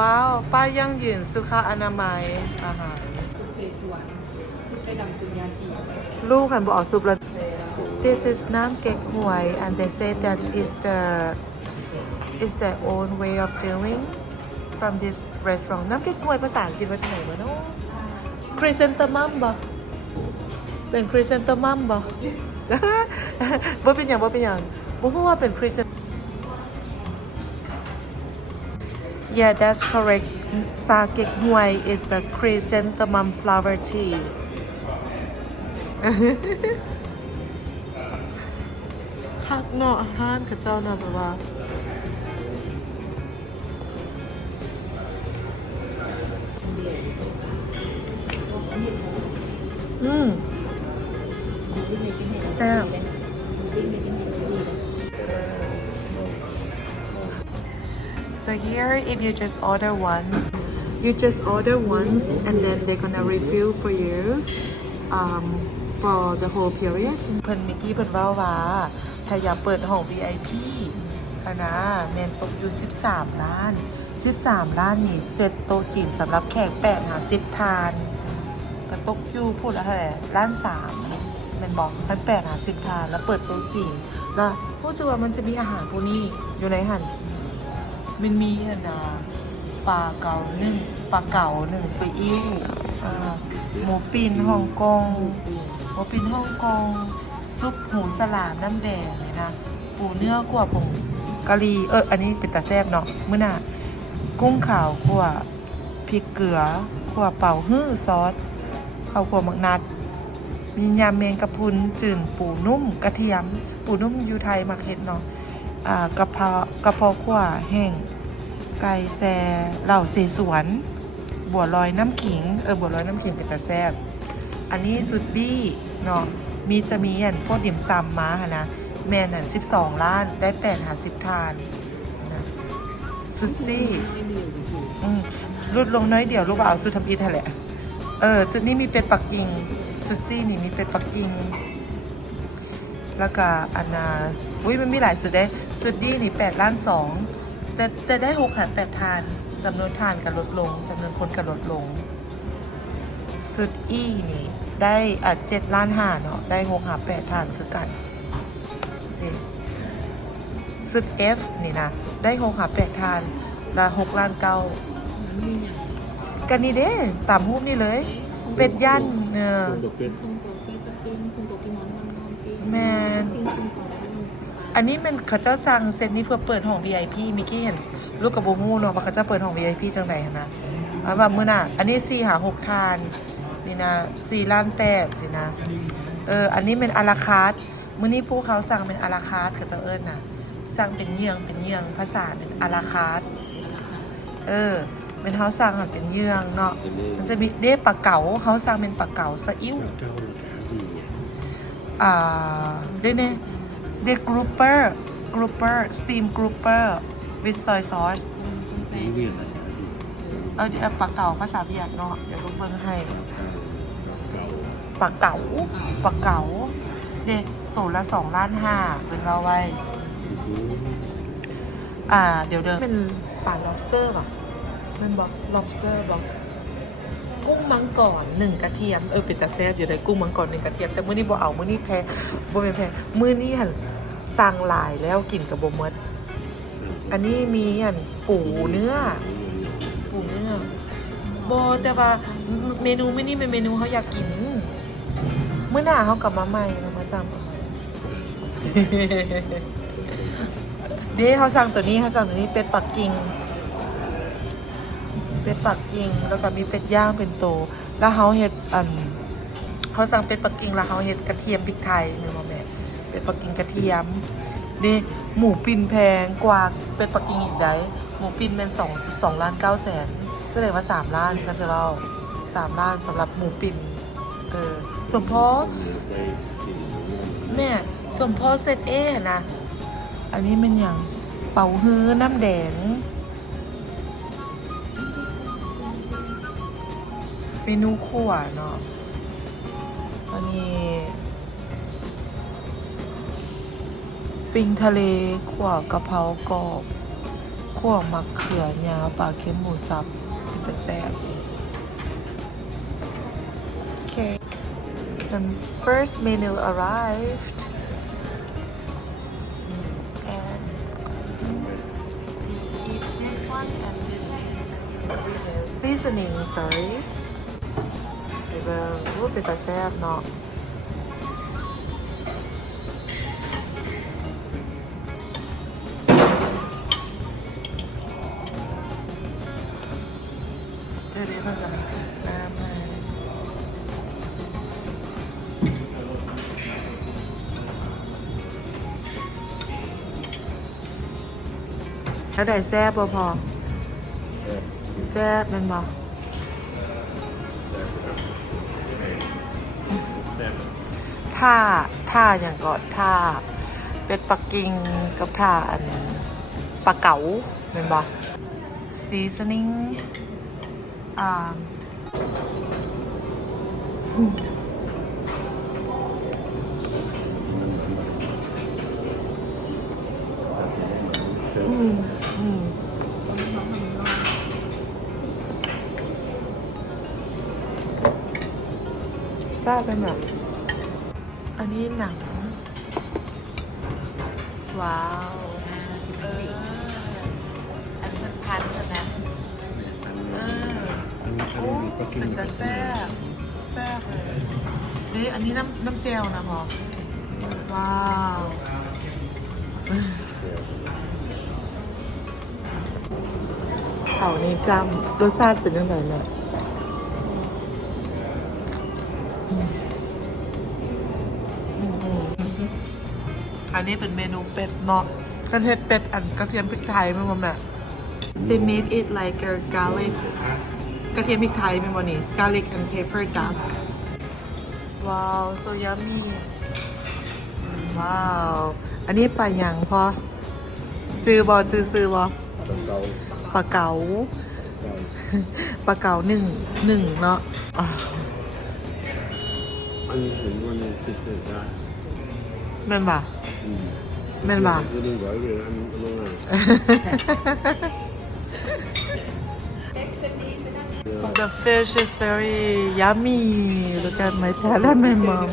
ว้าว ป้ายยั่งยืนสุขอนามัยอาหารสุเสฉวนไปดำปุญญาจีลูกหันบอกเอาซุปล้ว This is น้ำเก๊กฮวย and they say that is the is their own way of doing from this restaurant น้ำเก๊กฮวยภาษาอังกฤษว่าจะไหนวะเนาะ chrysanthemum บ่เป็น chrysanthemum บ่บ่เป็นอย่างบ่เป็นอย่างบ่ฮู้ว่าเป็น chrysanthemum Yeah that's correct ซาเก๊กฮวย is the chrysanthemum flower tea คักเนาะอา here, if you just order once, you just order once, and then they're gonna refill for you um, for the whole period. เพิ่นมิกกี้เพิ่นว่าว่าถ้าอยากเปิดห้อง VIP นะแมนตกอยู่ 13 ล้าน 13 ล้านนี่เซตโตจีนสำหรับแขก8หา10ทานก็ตกอยู่พูดแล้วเท่าไรล้านสามแมนบอกมัน8หา10ทานแล้วเปิดโต๊ะจีนแล้วรู้สึกว่ามันจะมีอาหารพวกนี้อยู่ในหัน มันมีอันนะปลาเก๋าหนึ่งปลาเก๋าหนึ่งซีอิ๊วอ่าหมูปีนฮ่องกงหมูปีนฮ่องกง ซุปหมูสลามน้ำแดงเนี่ยนะปูเนื้อกัวผงกะหรี่เอออันนี้เป็นตาแซ่บเนาะมื้อหน่ะกุ้งขาวกัวพริกเกลือกัวเป่าฮื้อซอสข้าวกัวหมักนัด มียำเมงกะพุนจื่นปูนุ่มกระเทียม ปูนุ่มอยู่ไทยมักเห็ดเนาะ อ่ากะเพรากระเพราขั่วแห้ง ไก่แซ่เหล่าเสสวน บัวลอยน้ำขิง เออ บัวลอยน้ำขิงเป็นตาแซ่บอันนี้สุดดี้เนาะ มีจะมีอันพวกดิ่มซำมาหะนะ แม่นั่น12ล้าน ได้แปดหาสิบทานนะสุดซี่อืมลดลงน้อยเดียวลูกบ่าสุดทำอีทแหละ เออจุดนี้มีเป็ดปักกิ่งซุซี่นี่มีเป็ดปักกิ่งแล้วก็อันนาอุ้ยมันมีหลายสุดได้ สุดดี้นี่แปดล้านสองแต่แต่ได้หกหันแปดทานจำนวนทานก็ลดลงจำนวนคนก็ลดลง สุดอี้นี่ ได้อะเจ็ดล้านห้าเนาะได้หกหาแปดทานคือกันนี่สุด F นี่นะได้หกหาแปดทานละหกล้านเก้ามันไม่มีอย่างกันนี่เด้ตามรูปนี่เลย เป็ดย่านเนอคงโตเฟสปะติ้งคงโตกิมอนนอนนอนฟิแมนติ้งคงโต อันนี้มันเขาเจ้าสั่งเซตนี้เพื่อเปิดห้อง VIP มิกกี้เห็นลูกกับโบมูเนาะว่าเขาเจ้าเปิดห้อง VIP จังไหนนะอันว่ามื้อน่ะ อันนี้สี่หาหกทานนี่นะสี่ล้านแปดสินะ เออ อันนี้เป็นอาราคาร์ทมื้อนี้ผู้เขาสั่งเป็นอาราคาร์ทเขาเจ้าเอิญน่ะ สั่งเป็นเยื่องเป็นเยื่องภาษาเป็นอาราคาร์ทเออเป็นเขาสั่งอะเป็นเยื่องเนาะ มันจะมีเด้ปลาเก๋าเขาสั่งเป็นปลาเก๋าซะอิ่วเก้าราคาดีอ่าได้เนี่ย เดกรูเปอร์กรูเปอร์สตีมกรูเปอร์ with soy sauce นี่เวียนราคาดีเออเดี๋ยวปลาเก๋าภาษาเวียดเนาะเดี๋ยวลูกเบิ่งให้เก้าปลาเก๋าปลาเก๋าเด็กตัวละสองล้านห้าเป็นว่าไว้ อ่า เดี๋ยวเดินเป็นปลา lobster ป่ะมันบอก lobster บอก กุ้งมังกรหนึ่งกระเทียมเออเป็นตาแซ่บอยู่เลยกุ้งมังกรหนึ่งกระเทียมแต่มื้อนี้บ่เอามื้อนี้แพ้บ่เป็นแพ้มื้อนี้หันสั่งหลายแล้วกินกับบ่หมดอันนี้มีอันปูเนื้อ ปูเนื้อบ่แต่ว่าเมนูมื้อนี้เป็นเมนูเขาอยากกินมื้อหน้าเขากลับมาใหม่เรามาสั่งมาใหม่เด้เขาสั่งตัวนี้เขาสั่งตัวนี้เป็ดปักกิ่ง เป็ดปักกิ่ง แล้วก็มีเป็ดย่างเป็นโต แล้วเขาเฮ็ดอันเขาสั่งเป็ดปักกิ่งแล้วเขาเฮ็ดกระเทียมพริกไทยแม่นบ่แม่เป็ดปักกิ่งกระเทียมเด้หมูปิ้นแพงกว่าเป็ดปักกิ่งอีกได้หมูปิ้นเป็นสองสองล้านเก้าแสนแสดงว่าสามล้านกันจะเล่าสามล้านสำหรับหมูปิ้นเออสมพอแม่สมพอเซตเอนะอันนี้มันอย่างเป่าฮื้อน้ำแดง เมนูขั่วเนาะอันนี้ปิงทะเลขวากระเพรากรอบขวามะเขือยาวปลาเค็มหมูสับเป็นแซ่บโอเค the first menu arrived and this one and this is the seasoning sorry เดี๋ยวรู้เป็นตาแซ่ ท่าท่าอย่างก่อนท่า เป็ดปักกิ่งกับท่าอันปลาเก๋าเป็นบ่ seasoning อ่าอืมอืมทราเป็นแบบ อันนี้หนัง ว้าวเอออันมันพันใช่ไหมเออโอ้นี้ก็กินเป็นกระแซ่บแซ่บเลยนี่อันนี้น้ำน้ำเจลนะพอว้าวเขานี่จำรสชาติเป็นยังไงเนี่ย อันนี้เป็นเมนูเป็ดเนาะกระเทียมเป็ดอันกระเทียมพริกไทยมั้งแม่ They made it like a garlic กระเทียมพริกไทยเป็นวันนี้ garlic and pepper duck ว้าว so yummy ว้าว อันนี้ปลาหยังพอ จือบอจือซื้อบอตรงเราปลาเก๋าเราปลาเก๋าหนึ่งหนึ่งเนาะอะอันนี้ถึงวันนี้สิบเดือนได้ แม่นบ่ะอืมแม่นบ่ะจะดึงไว้เลยอันนี้อันนั้น The fish is very yummy. Look at my dad and my mom.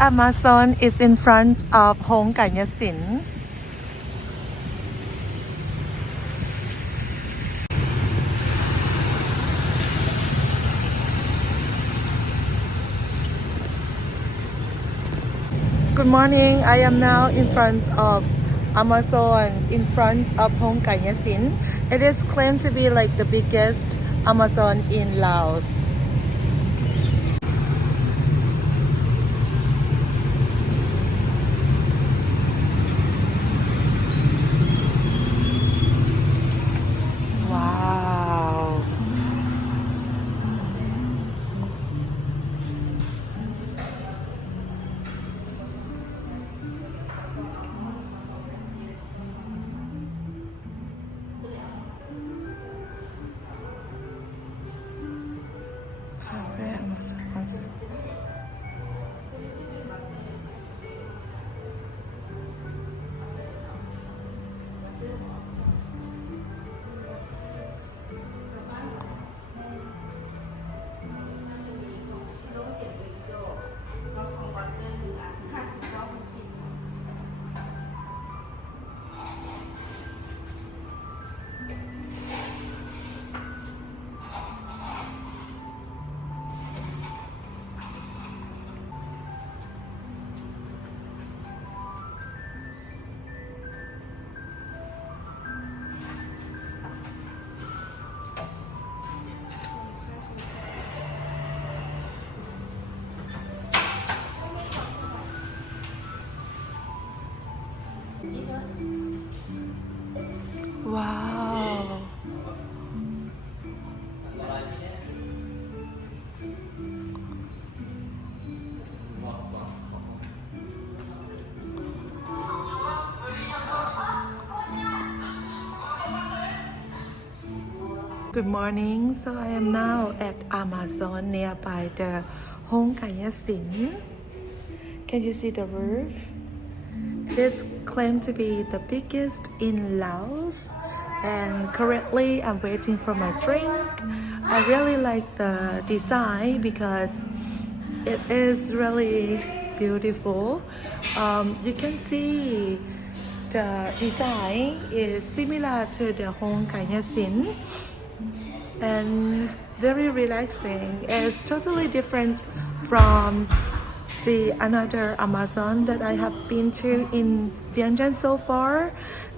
Amazon is in front of Hong Kanyasin. Good morning. I am now in front of Amazon, in front of Hong Kanyasin. It is claimed to be like the biggest Amazon in Laos. Wow. Good morning. So I am now at Amazon nearby the Hong Kaya Sin. Can you see the roof? It is claimed to be the biggest in Laos and currently I'm waiting for my drink. I really like the design because it is really beautiful. Um, you can see the design is similar to the Hong Sin and very relaxing. It's totally different from the another Amazon that I have been to in Vientiane so far.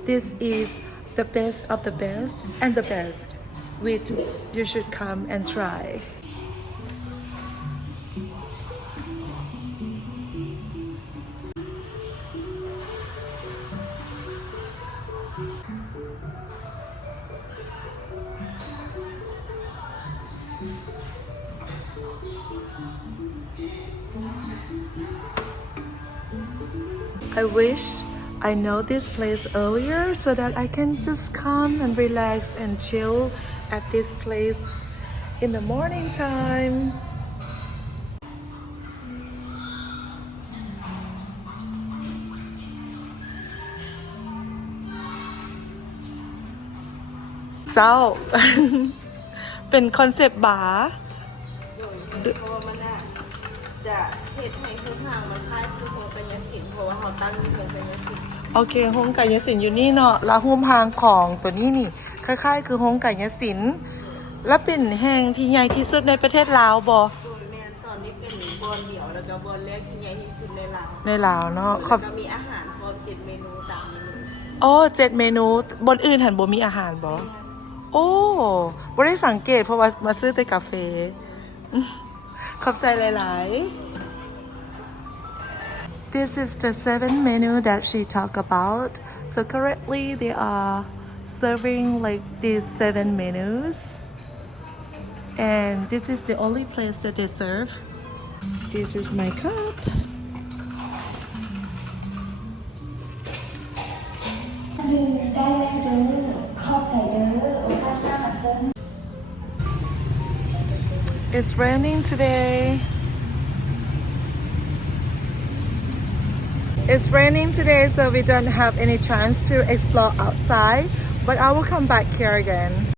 This is the best of the best and the best, which you should come and try. I wish I know this place earlier so that I can just come and relax and chill at this place in the morning time. Ciao. เจ้า เป็นคอนเซปต์บาร์ โดยเพราะว่ามันน่ะจะเหตุให้ทุกทางมันคล้ายคือโฮกัญญ สินเพราะว่าเขาตั้งโฮกัญญสินโอเคโฮงไก่ยศิลป์อยู่นี่เนาะแล้วหุ้มพางของตัวนี้นี่คล้ายๆ คือโฮงไก่ยศิลป์และเป็นแห่งที่ใหญ่ที่สุดในประเทศลาวบอโดยแมนตอนนี้เป็นบอลเดี่ยวแล้วก็บอลแรกที่ใหญ่ที่สุดในลาวในลาวเนาะขแล้อวบก็มีอาหารพร้อมเจ็ดเมนูต่างเมนูโอ้เจ็ดเมนูบนอื่นหันบ่มีอาหารบอโอ้บ่ได้สังเกตเพราะว่ามาซื้อแต่กาแฟอืมขอบใจหลาย ๆ This is the seven menu that she talked about. So currently they are serving like these seven menus. And this is the only place that they serve. This is my cup. It's raining today. It's raining today, so we don't have any chance to explore outside. But I will come back here again.